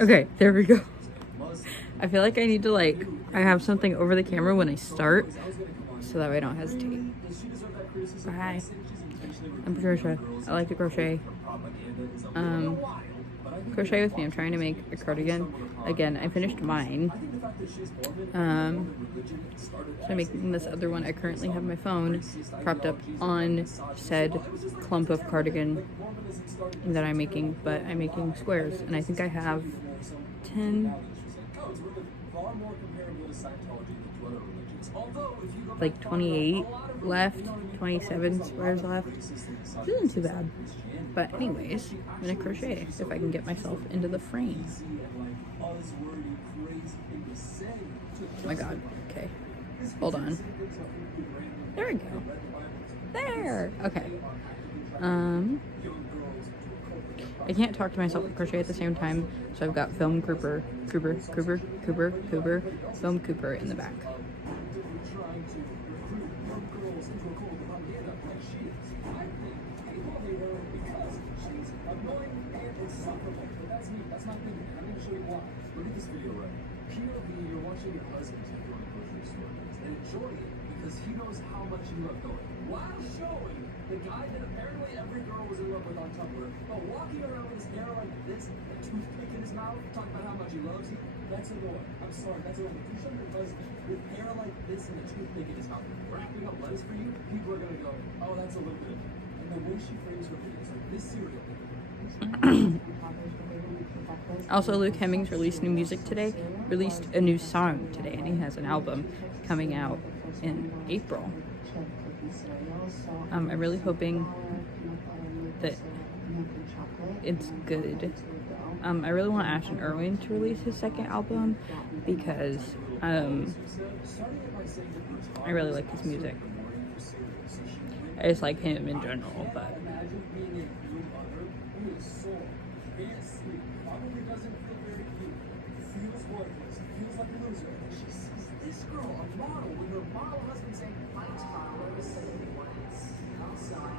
Okay, there we go. I feel like I need to I have something over the camera when I start so that way I don't hesitate. Hi, I'm Trisha. I like to crochet. Crochet with me. I'm trying to make a cardigan. Again, I finished mine. So I'm making this other one. I currently have my phone propped up on said clump of cardigan that I'm making, but I'm making squares, and I think I have 10, like 28 left, 27 squares left. This isn't too bad. But anyways, I'm gonna crochet if I can get myself into the frame. Oh my god, okay. Hold on. There we go. There! Okay. I can't talk to myself and crochet at the same time, so I've got FilmCooper in the back. That's not good. I'm going to show you why. Look at this video right. POV, you're watching your husband take you on a grocery store and enjoy it because he knows how much you love going. While showing the guy that apparently every girl was in love with on Tumblr, but walking around with his hair like this, a toothpick in his mouth, talking about how much he loves you, that's annoying. I'm sorry, that's annoying. If you show your husband with hair like this and a toothpick in his mouth, wrapping up lettuce for you, people are going to go, oh, that's a little bit of it. And the way she frames her videos, like this cereal thing. Also, Luke Hemmings released new music today, released a new song today, and he has an album coming out in April. I'm really hoping that it's good. I really want Ashton Irwin to release his second album because I really like his music. I just like him in general, but Probably doesn't feel very cute. Feels worthless. Feels like a loser. And she sees this girl, a model, with her model husband saying, "Thanks, followers." Outside,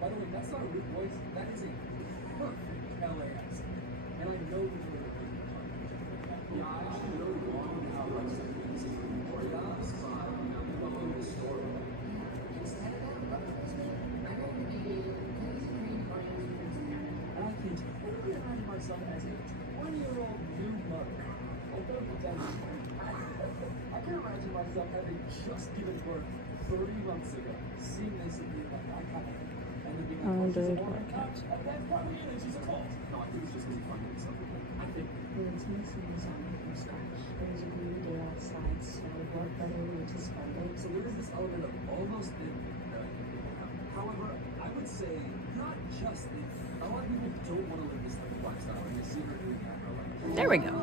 by the way, that's not a weak voice. That is a perfect LA accent. And I know you were I know you want how much it means to you. Or that's fine. I'm going to the store. Myself as a 20-year-old new mother. I can't imagine myself having just given birth 30 months ago, seeing this and being like, I kind of, and then being like, she's a woman. That's probably it, and she's a cult. No, I think it's just because you find something. I think. It's mostly designed from scratch. There's a green day outside, so what better way to spend it? So there is this element of almost thin that I think people have. However, I would say not just thin. A lot of people don't want to live this type of lifestyle, and they see her doing that. there we go.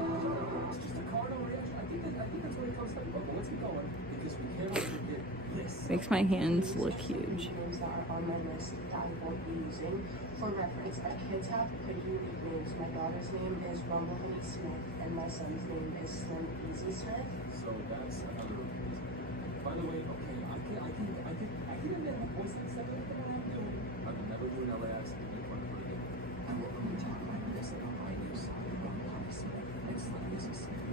It's just a cardinal reaction. I think that's what it comes to. Okay, let's keep going because we can't forget this. Makes my hands look huge. Names that are on my list that I won't be using. For reference, my kids have pretty unique names. My daughter's name is Rumble Honey Smith, and my son's name is Slim Easy Smith. So that's another reason. By the way, okay, I can admit my voice and stuff like that. I will never do an LA accent. I will only talk like this about my new son, Rumble Honey Smith, and Slim Easy Smith.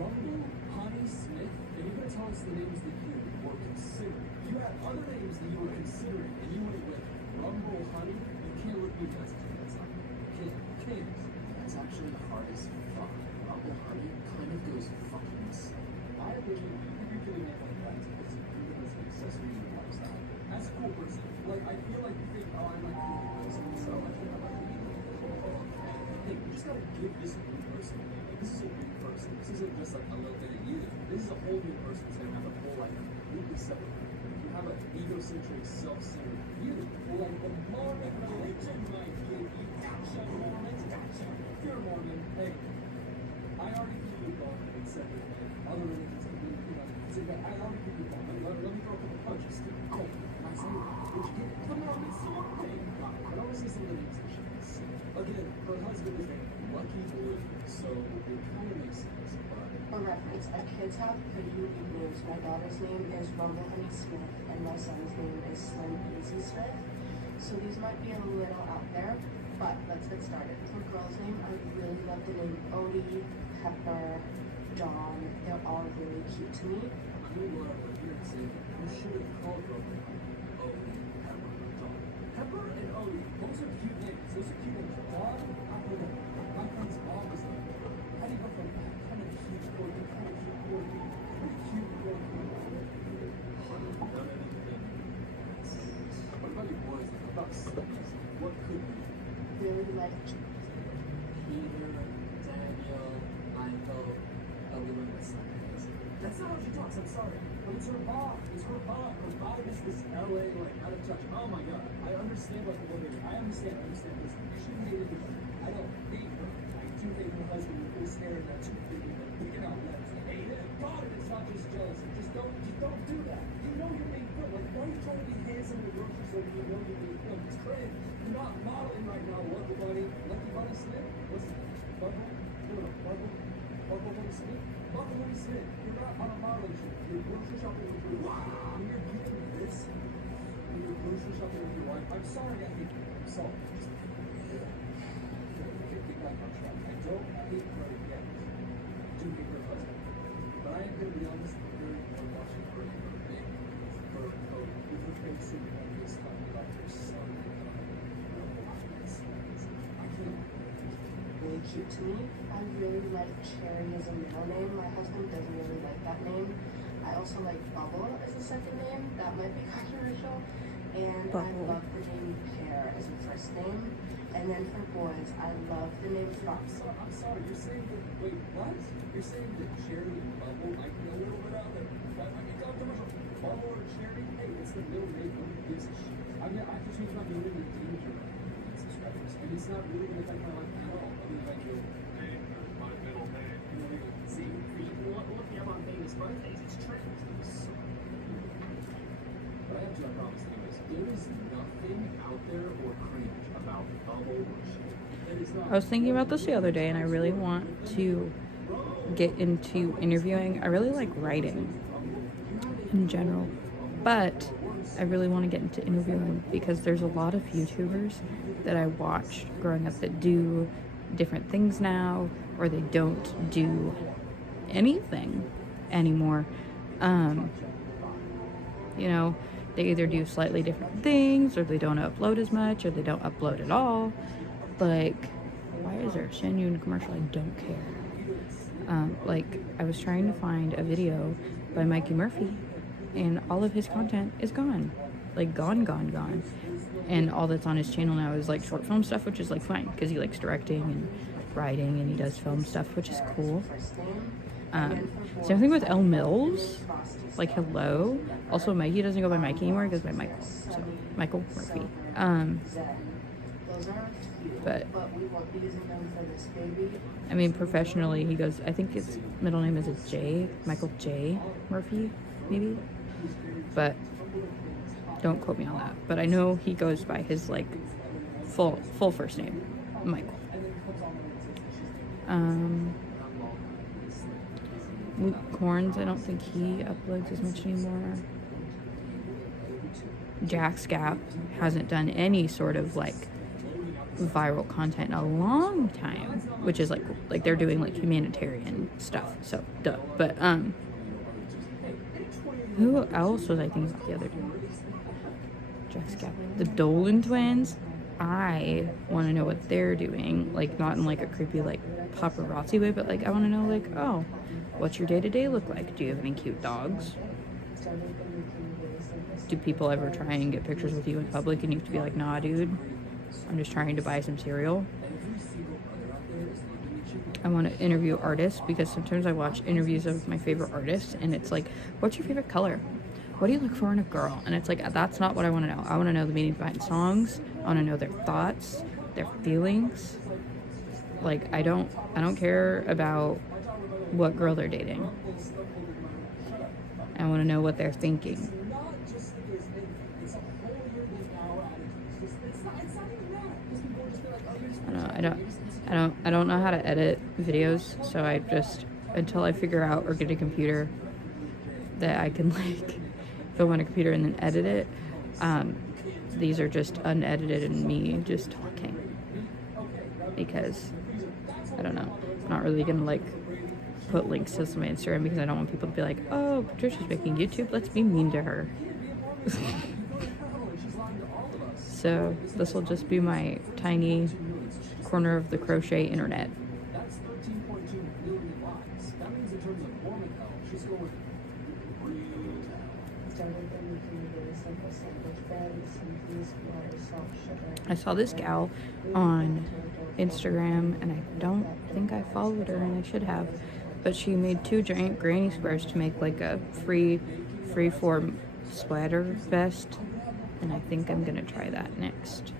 Rumble Honey Smith, and you're going to tell us the names that you were considering. You had other names that you were considering, and you went with Rumble Honey. You can't look me that's not King. That's actually the hardest fuck. Rumble Honey kind of goes fucking insane. I originally, you're doing it like that because you do it as an accessory to your lifestyle. As a cool person, like, I feel like you think, oh, I'm like a cool person, so I think I'm like a cool. Hey, you just gotta give this a new person. Like, this is a new person. This isn't just like a little bit of you. This is a whole new person who's gonna have a whole life completely separate. You have an egocentric, self-centered view. Or like the Mormon religion might view you. Gotcha, Mormons, gotcha. If you're a Mormon, hey, I already think you're wrong and said that other religions can be, say that I already think you're wrong. Let me throw a couple punches. Oh, I say that. Would you get it? Come on, it's so okay. I don't say some of the names that she can say. Again, her husband is a lucky boy, so it kind of makes sense. For reference, my kids have pretty unique names. My daughter's name is Rumble Honey Smith, and my son's name is Slim Easy Smith. So these might be a little out there, but let's get started. For girls' name, I really love the name Odie, Pepper, Dawn. They're all really cute to me. You should have called them Odie, Pepper, Dawn. Pepper and Odie, those are cute names. Those are cute names. Dawn, I put them. My friend's mom was like, how do you go from kind of cute boy to kind of cute boy to kind of cute boy to what about your boys? What about siblings? What could be? Really like Peter, Daniel, Michael, everyone that's not crazy. That's not how she talks, I'm sorry. But it's her mom. It's her mom. Her mom is this LA, like, out of touch. Oh my god. I understand what the woman is. I understand this. She hated me. I don't hate her. I do hate her husband with this hair and that too big and picking out legs. I hate it. God, it's not just jealousy. Just don't do that. You know you're being filmed. Like, why are you trying to be handsome in the grocery store when you know you're being filmed? It's crazy. You're not modeling right now. Lucky Bunny Smith? What's his name? Bubble? Bubble Bunny Smith? Bubble Bunny Smith. You're not on a modeling shoot. You're grocery shopping with your wife. When you're getting this, when you're grocery shopping with your wife, I'm sorry I hate you. I'm sorry. Just, get back on track. I don't hate her yet. I do hate her husband. But I am going to be honest, I'm very bored watching her with her face and this talking about her son. I can't. really cute to me. I really like Cherry as a middle name. My husband doesn't really like that name. I also like Bubble as a second name. That might be controversial. And Bubble. I love the name Pear as a first name. And then for boys, I love the name Fox. I'm sorry, you're saying that, wait, what? You're saying that Cherry and Bubble might be a little bit out there. That might be controversial. Bubble or Cherry? Hey, it's the middle name. Who gives a shit? I mean, I just change my name to Danger subscribers. And it's not really going to affect my life at all. I mean, like, my middle name. See, look me up on famous birthdays. It's trends. But I have to promise you this. There is nothing out there or cringe about Bubble or Cherry. I was thinking about this the other day, and I really want to get into interviewing. I really like writing in general, but I really want to get into interviewing because there's a lot of YouTubers that I watched growing up that do different things now, or they don't do anything anymore. You know, they either do slightly different things, or they don't upload as much, or they don't upload at all. Like, why is there a Shen Yun commercial? I don't care. Like, I was trying to find a video by Mikey Murphy, and all of his content is gone. Like, gone. And all that's on his channel now is, like, short film stuff, which is, like, fine, because he likes directing and writing, and he does film stuff, which is cool. Same thing with Elle Mills. Like, hello. Also, Mikey doesn't go by Mikey anymore, he goes by Michael. So, Michael Murphy. But I mean, professionally, he goes, I think his middle name is a J, Michael J. Murphy, maybe. But don't quote me on that. But I know he goes by his, like, full first name, Michael. Luke Corns, I don't think he uploads as much anymore. Jack's Gap hasn't done any sort of, like, viral content in a long time, which is like they're doing like humanitarian stuff, so duh. But who else was I thinking about the other day? Jack's Gap, the Dolan twins. I want to know what they're doing, like, not in like a creepy like paparazzi way, but like I want to know, like, oh, what's your day-to-day look like? Do you have any cute dogs? Do people ever try and get pictures with you in public and you have to be like, nah dude, I'm just trying to buy some cereal? I want to interview artists, because sometimes I watch interviews of my favorite artists and it's like, what's your favorite color? What do you look for in a girl? And it's like, that's not what I want to know. I want to know the meaning behind songs. I want to know their thoughts, their feelings. Like, I don't care about what girl they're dating. I want to know what they're thinking. I don't know how to edit videos, so I just, until I figure out or get a computer that I can like film on a computer and then edit it, these are just unedited and me just talking, because I don't know, I'm not really gonna like put links to my Instagram because I don't want people to be like, oh, Patricia's making YouTube, let's be mean to her. So this will just be my tiny corner of the crochet internet. That's 13.2 million likes. That means in terms of woman health, she's going real I saw this gal on Instagram, and I don't think I followed her, and I should have, but she made 2 giant granny squares to make like a freeform sweater vest, and I think I'm gonna try that next,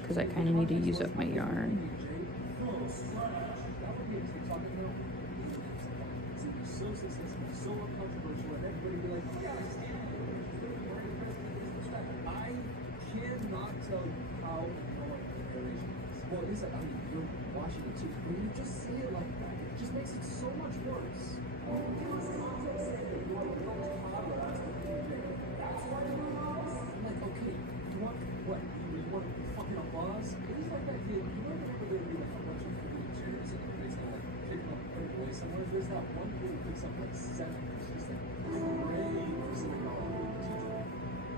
because I kind of need to use up my yarn. so uncontroversial, and everybody be like, yes. I cannot tell you how well, at least I mean, you're watching it too. When you just say it like that, it just makes it so much worse. I'm like, okay, you want what? You want fucking applause? At least like that kid, you know, whenever there'd be like a bunch of freaking cheers and everybody's gonna like pick up a boy somewhere, there's that one kid who picks up like 7. She's like, great, teacher.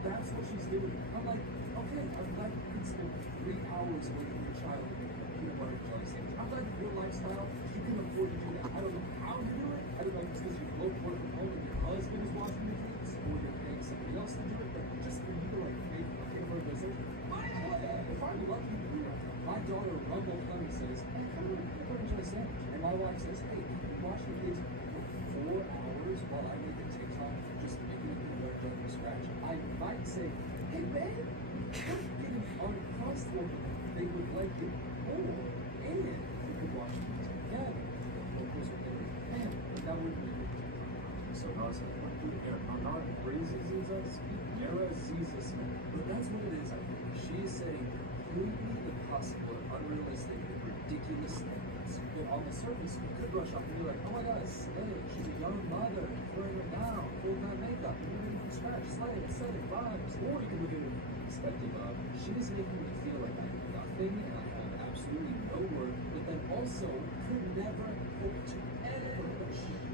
That's what she's doing. I'm like, okay, I'm glad you can spend 3 hours away from your child with a peanut butter and jelly sandwich. I'm glad your lifestyle, you can afford to do that. I don't know how you do it. I don't know if it's because you both work from home and your husband is watching your kids, or you're paying somebody else to do it, but just for you to like make a peanut butter and jelly sandwich. If I'm lucky to do that, my daughter Rumble Kennie says, hey, come on, peanut butter and jelly sandwich. And my wife says, hey, can you watch your kids for 4 hours while I make a TikTok just making a peanut butter and jelly from scratch? I might say, hey, babe, you're getting uncomfortable. They would like it more, and you could watch it together. Of course, we're getting man, but that would be so awesome. Not raises us, Yara sees us. But that's what it is, I think. She is setting completely impossible, unrealistic, ridiculous standards. But on the surface, you could rush up and be like, oh my god, slay, she's a young mother, throwing it down, full-time makeup, moving from scratch, slay, aesthetic vibes. Or you can look at it from the perspective of, she is making me feel like I have nothing and I have absolutely no worth, but then also could never hope to ever achieve.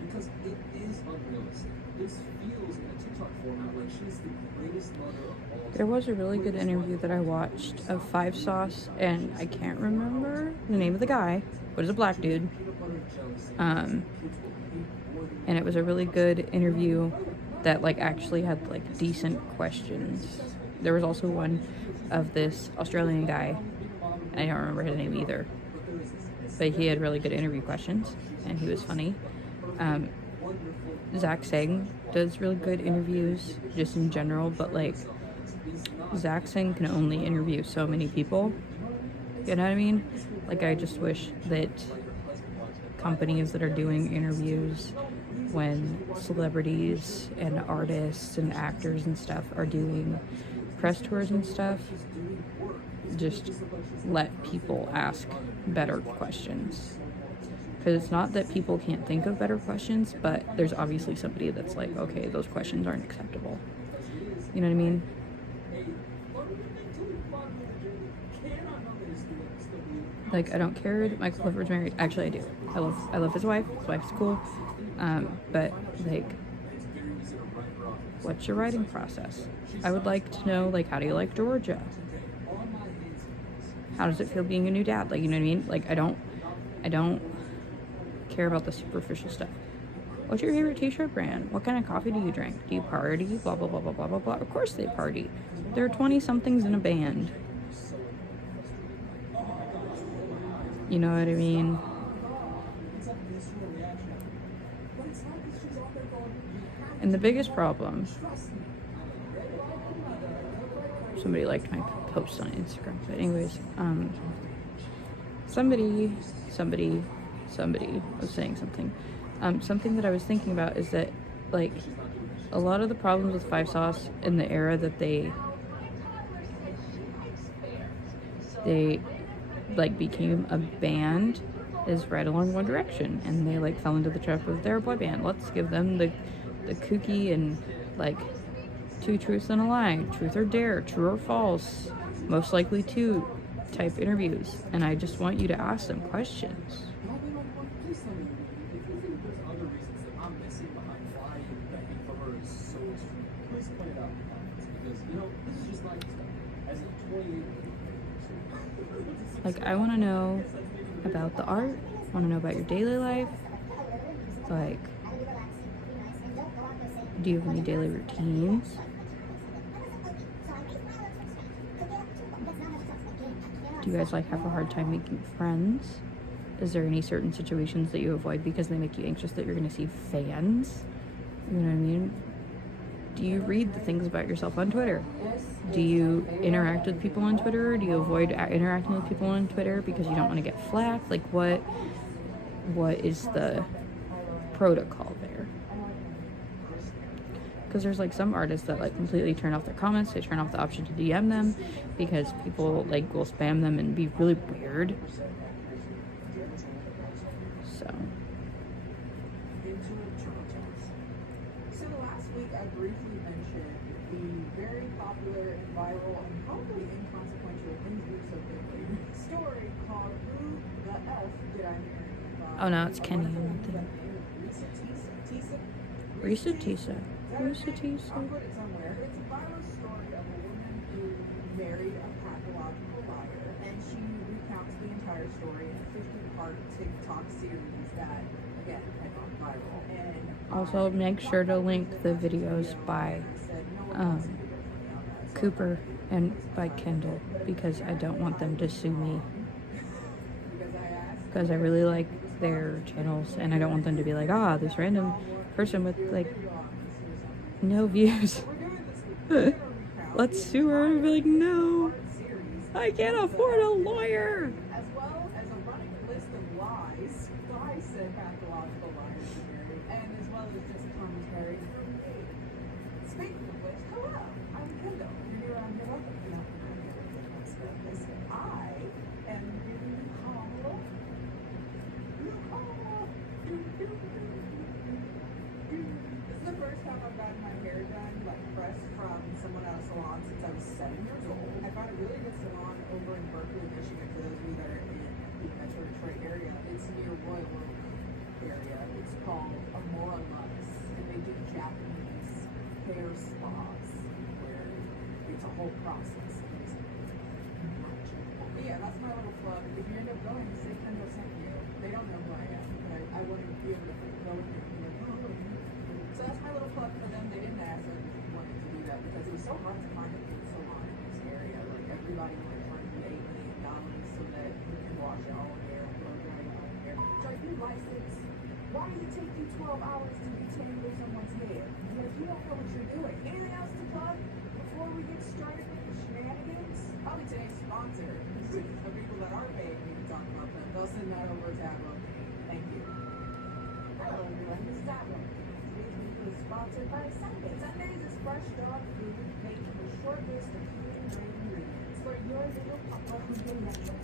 Because it is unrealistic. This feels in a TikTok format like she's the greatest mother of all time. There was a really good interview that I watched of 5 Sauce, and I can't remember the name of the guy, but it's a black dude. And it was a really good interview that like actually had like decent questions. There was also one of this Australian guy. I don't remember his name either, but he had really good interview questions, and he was funny. Zach Sang does really good interviews just in general, but like Zach Sang can only interview so many people, you know what I mean? Like I just wish that companies that are doing interviews when celebrities and artists and actors and stuff are doing press tours and stuff, just let people ask better questions. Because it's not that people can't think of better questions, but there's obviously somebody that's like, okay, those questions aren't acceptable. You know what I mean? Like, I don't care that Michael Clifford's married. Actually, I do. I love his wife. His wife's cool. But like, what's your writing process? I would like to know, like, how do you like Georgia? How does it feel being a new dad? Like, you know what I mean? Like, I don't care about the superficial stuff. What's your favorite t-shirt brand? What kind of coffee do you drink? Do you party? Blah, blah, blah, blah, blah, blah, blah. Of course they party. There are 20-somethings in a band. You know what I mean? And the biggest problem, somebody liked my post on Instagram, but anyways, somebody was saying something. Something that I was thinking about is that, like, a lot of the problems with 5 Sauce in the era that they like became a band is right along One Direction, and they like fell into the trap of their boy band. Let's give them the kooky and like two truths and a lie, truth or dare, true or false, most likely to type interviews. And I just want you to ask them questions. No, please tell me if you think there's other reasons that I'm missing behind why that hate for her is so extreme. Please point it out in the comments because this is just life stuff. As a 28 Like, I want to know about the art, want to know about your daily life. Like, do you have any daily routines? Do you guys like have a hard time making friends? Is there any certain situations that you avoid because they make you anxious that you're going to see fans? You know what I mean? Do you read the things about yourself on Twitter? Do you interact with people on Twitter? Do you avoid interacting with people on Twitter because you don't want to get flack? Like, what is the protocol there? Because there's like some artists that like completely turn off their comments. They turn off the option to DM them because people like will spam them and be really weird. So last week I briefly mentioned the very popular and viral and probably inconsequential story called Who the F Did I Marry? oh no, it's Kennie. Risa Tisa. I'll put it somewhere. It's a viral story of a woman who married a pathological liar, and she recounts the entire story in a 50-part TikTok series that, again, had gone viral. And Also, make sure to link the videos by Cooper and by Kendall because I don't want them to sue me. Because I really like their channels and I don't want them to be like, this random person with like no views. Let's sue her and be like, no, I can't afford a lawyer. as well as a running list of lies said pathological liars to marry, and as well as just commentary from me. Speaking of which, hello, I'm Kendall. You're new around here, welcome. You're not around here, listen, I am giving you call. This is the first time I've gotten my hair done, like fresh from someone at a salon since I was 7 years old. I found a really good salon over in Berkeley, Michigan, for those of you that are in the Metro Detroit area. It's near Royal Oak area. It's called Amora Lux, and they do Japanese hair spas where it's a whole process. It's magical. But yeah, that's my little plug. If you end up going, say Kendall sent you. They don't know who I am, but I want to be able to go with them. So that's my little plug for them. They didn't ask if I wanted to do that because it was so hard to find a good salon in this area. Like everybody wanted to $8 million so that you can wash your own hair and blow dry your own hair. So if you license, why does it take you 12 hours to detangle someone's hair? If you don't know what you're doing. Anything else to plug before we get started with the shenanigans? Probably today's sponsor. The people that are paying me to talk about them. They'll send that over to Tablo. Thank you. Hello everyone, this is Tablo. Is sponsored by Sundays. Sundays is fresh dog food made from a short list of food-grade ingredients for your little papa who's getting extra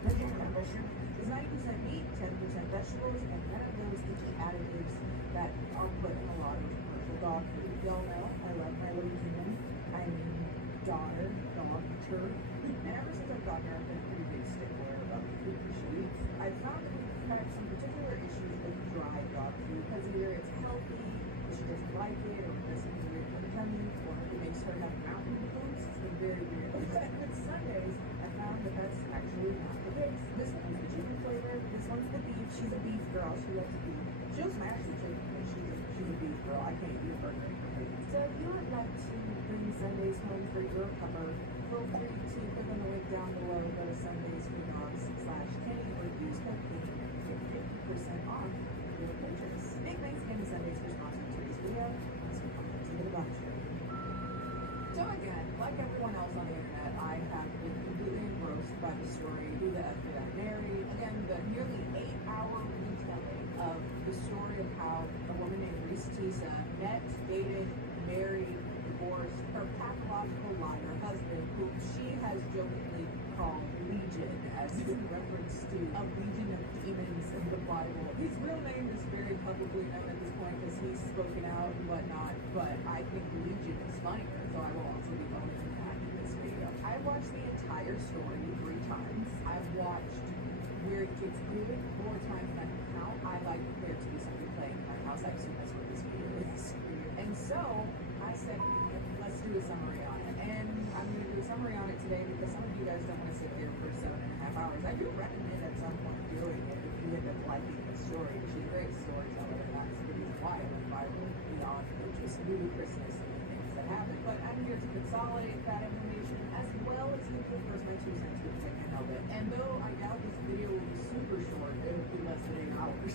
regular membership is 90% meat, 10% vegetables, and none of those sticky additives that are put in a lot of commercial dog food. Y'all know I love my little human. I mean, daughter, dog-ter. And ever since I've gotten her, I've been a pretty big stickler about the food that she eats. I've found that we've had some particular issues with dry dog food because either it's healthy, she doesn't like it, or it doesn't weird for the tummy, or it makes her have mountain boots. It's been very weird. But with Sundays, I found that that's actually not the case. This one is the chicken flavor. This one's the beef. She's a beef girl. She loves beef. She'll smash the chicken, but she's a beef girl. I can't eat a burger. So if you would like to bring Sundays home for your cover, feel free to click on the link down below. Go to sundaysfordogs/Kennie or use code Kennie for 50% off your purchase. Big thanks again to Sundays for sponsoring today's video. Let's go to the box. So again, like everyone else on the internet, I have been completely engrossed by the story Who the F Did I Marry? Again, the nearly 8-hour retelling of the story of how a woman named Risa Tisa met, dated, married, divorced her pathological liar husband who she has jokingly called Legion as in reference to a legion of demons in the Bible. His real name is very publicly known at this point because he's spoken out and whatnot, but I think Legion is funnier, so I will also be owning that in this video. I watched the entire story 3 times. I've watched where it gets good more times than I can count. I like there to be something playing in my house. I assume that's what this video is. And so I said, let's do a summary on it. And I'm going to do a summary on it today because some of you guys don't want to sit here for 7.5 hours. I do recommend at some point doing it if you end up liking the story. She's a great storyteller, and that's the reason why it went viral beyond the just ludicrousness and the things that happen. But I'm here to consolidate that information as well as give you first my 2 cents because I can't help it. And though I doubt this video will be super short, it will be less than 8 hours.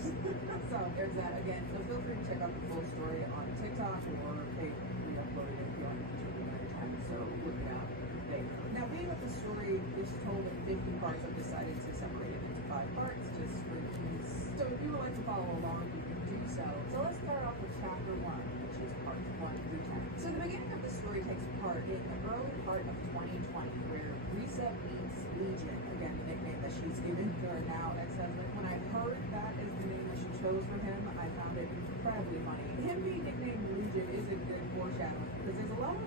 So there's that again. So feel free to check out the full story on TikTok or they re-uploaded it if you want to keep it another time. So look it out there. Now being that the story is told in 50 parts, I've decided to separate it into 5 parts just for ease. So if you would like to follow along, you can do so. So let's start off with chapter 1, which is parts 1 through 10. So the beginning of the story takes part in the early part of 2020 where Trisha meets Legion, again the nickname that she's given her now ex-husband. When I heard that as the name that she chose for him, I found it incredibly funny. Him being nicknamed Legion is a good foreshadowing because there's a lot of,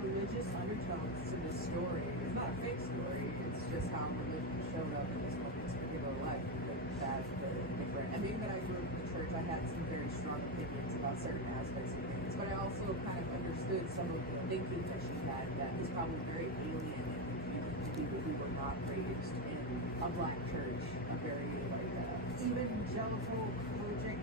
religious undertones to this story. It's not a fake story, it's just how religion showed up in this woman's particular life. That's the different. And being that I grew up in the church, I had some very strong opinions about certain aspects of things, but I also kind of understood some of the thinking that she had that was probably very alien to people who were not raised in a black church, a very evangelical, Kojic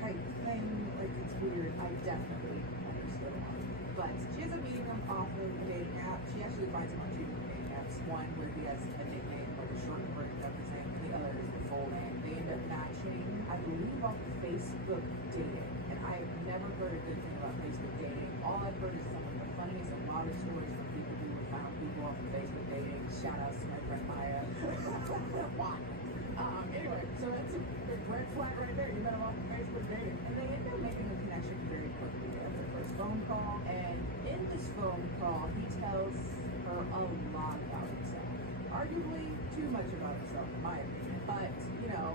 type thing. Like it's weird. I definitely understood why. But she ends up meeting him off of a dating app. She actually finds him on 2 different dating apps. One where he has a nickname, like a short version of his name, and the other is the full name. They end up matching, I believe, off of Facebook dating. And I've never heard a good thing about Facebook dating. All I've heard is some of the funniest and modest stories from people who have found people off of Facebook dating. Shout outs to my friend Maya. Why? Anyway, so that's a red flag right there. You met him off of Facebook dating. And they end up making a connection very quickly. They have their first phone call. And in this phone call, he tells her a lot about himself. Arguably too much about himself, in my opinion. But,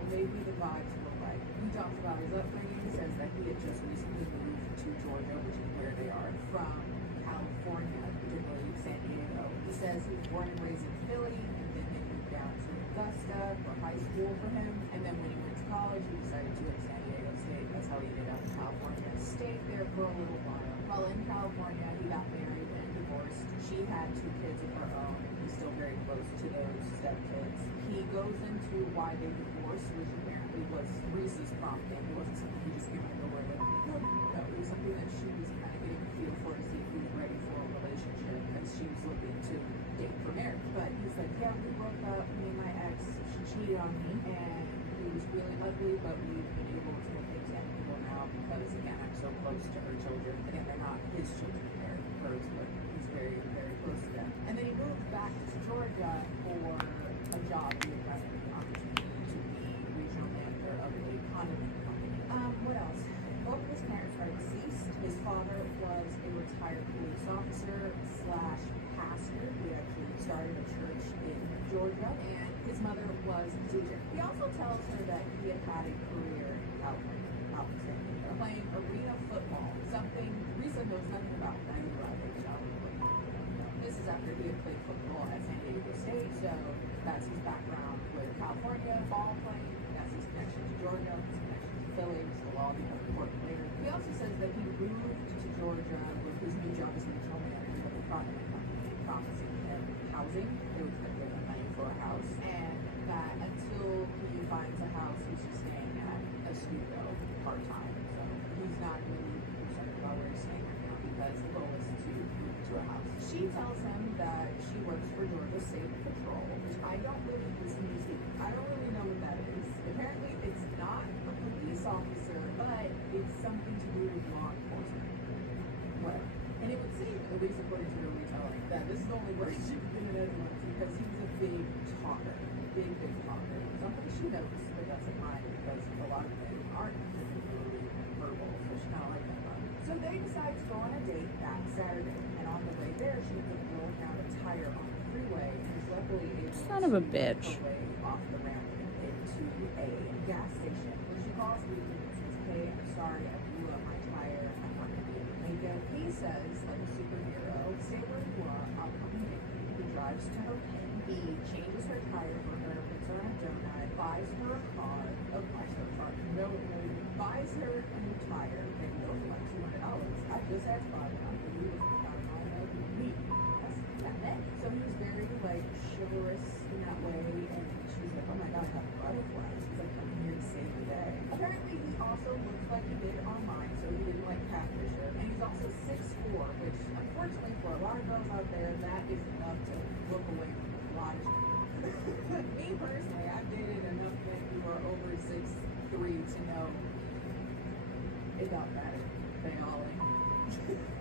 maybe the vibes were right. He talks about his upbringing. He says that he had just recently moved to Georgia, which is where they are, from California, particularly San Diego. He says he was born and raised in Philly, and then they moved down to Augusta for high school for him. And then when he went to college, he decided to go to San Diego State. That's how he ended up in California. Stayed there for a little while. While in California, he got married and divorced. She had 2 kids of her own. He's still very close to those stepkids. He goes into why they divorced, which apparently was Reese's prompting. It wasn't something he just came out of nowhere like, no, it was something that she was kind of getting a feel for to see if he was ready for a relationship as she was looking to date for marriage. But he's like, yeah, we broke up, me and my ex, she cheated on me, and it was really ugly, but we've been able to make things amicable now because, again, I'm so close to her children. Again, they're not his children, they're hers, but he's very, very close to them. And then he moved back to Georgia for a job. He had gotten the opportunity to be regional manager of a condiment company. What else? Both of his parents are deceased. His father was a retired police officer / pastor who actually started a church in Georgia, and his mother was a teacher. He also tells her that he had had a career in California, playing arena football, something Risa knows nothing about. Now you are a child. This is after he had played football at San Diego State, so that's his background with California, ball playing. That's his connection to Georgia, his connection to Philly, which will all be important later. He also says that he moved to Georgia with his new job as regional manager of a condiment company, promising him housing. They was going to give him money for a house, and that until he finds a house, he's just staying at a studio part-time. So he's not really concerned about where he's staying right now because the goal is to move to a house. She tells him that she works for Georgia State Patrol, which I don't really listen to. I don't really know what that is. Apparently, it's not a police officer, but it's something to do with law enforcement. Whatever. And it would seem, at least according to her retelling, that this is the only word she's given anyone because he's a big talker. Big talker. Something she knows but doesn't mind because a lot of men aren't particularly verbal, so she kind of like that about it. So they decide to go on a date that Saturday, and on the way there, she ends up blowing out a tire Son of a bitch. Off the ramp into a gas station. When she calls me and says, "Hey, I'm sorry, I blew up my tire. I'm not gonna be able to make it." He says, like a superhero, "Stay where you are. I'll come and get you." He drives to her pin. He changes her tire for her, puts her on a donut, buys her a car. Oh, buys her a car. No, buys her a new tire. They go for like $200. I just asked Bob about it. He was like, "I'm not gonna be me." That's that net. So he was very like chivalrous in that way, and she's like, "Oh my god, I have butterflies." He's like, "I'm here to save the day." Apparently, he also looks like he did online, so he didn't like catfish her. And he's also 6'4", which unfortunately for a lot of girls out there, that is enough to look away from a lot of me personally, I've dated enough men who are over 6'3" to know it don't matter. They all ain't.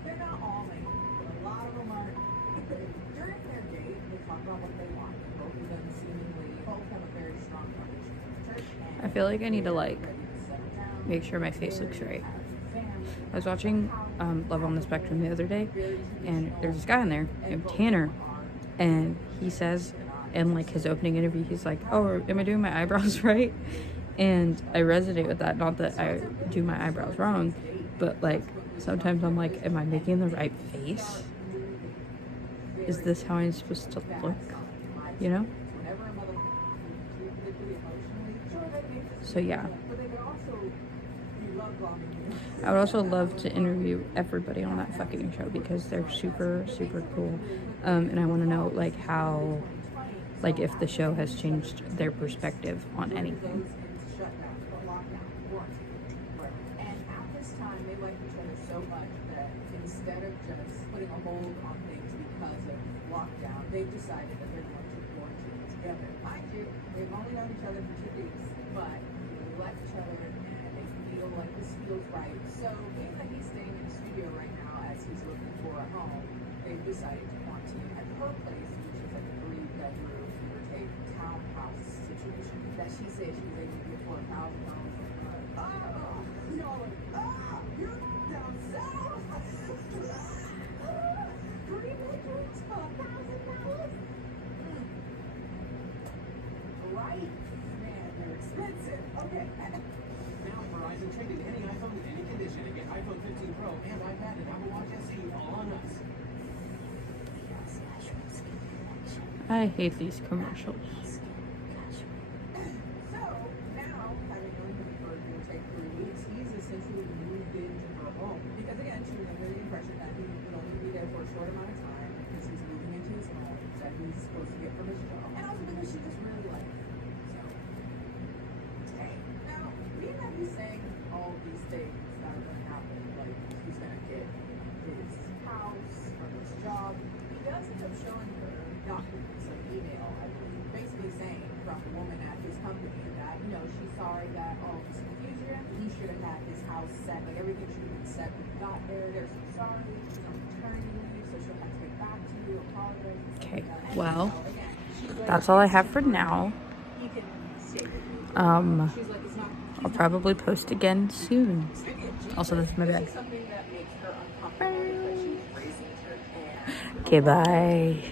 They're not all ain't, but a lot of them are. During their date, they talk about what they want. Both of them seemingly both have a very strong foundation for church. I feel like I need to like make sure my face looks right. I was watching Love on the Spectrum the other day, and there's this guy on there named Tanner, and he says in like his opening interview, he's like, "Oh, am I doing my eyebrows right?" And I resonate with that. Not that I do my eyebrows wrong, but like sometimes I'm like, am I making the right face? Is this how I'm supposed to look? You know? So yeah. I would also love to interview everybody on that fucking show because they're super, super cool. And I want to know like how, like if the show has changed their perspective on anything. And at this time, they liked each other so much that instead of just putting a hold on things because of lockdown, they've decided that they're going to quarantine together. Mind you, they've only known each other for 2 weeks, but they like each other and they feel like this feels right. So, being that he's staying in the studio right now as he's looking for a home, they've decided to quarantine at her place, which is like a 3-bedroom, give or take, townhouse situation that she says she was able to get for $1,000. You're down south. 3 bedrooms for $1,000. Right, man, they're expensive. Okay. Now Verizon traded any iPhone in any condition and get iPhone 15 Pro and iPad and Apple Watch SE all on us. I hate these commercials. So now, having known him for give or take 3 weeks, he's essentially moved into her home. Because again, she was under the impression that he would only be there for a short amount of time because he's moving into his home that he's supposed to get from his job. And also because she just really liked him. So, hey, now, being that he's saying all these things that are going to happen, like he's going to get his house or his job, he does end up showing her documents, an email, I believe, basically saying from the woman at his company that, you know, she's sorry that all this confusion, he should have had his house set, like everything should have been set when he got there. They're so sorry, she's on maternity leave, so she'll have to get back to you, apologize. Okay, well, that's all I have for now. I'll probably post again soon. Also, this is my bag. Okay, bye.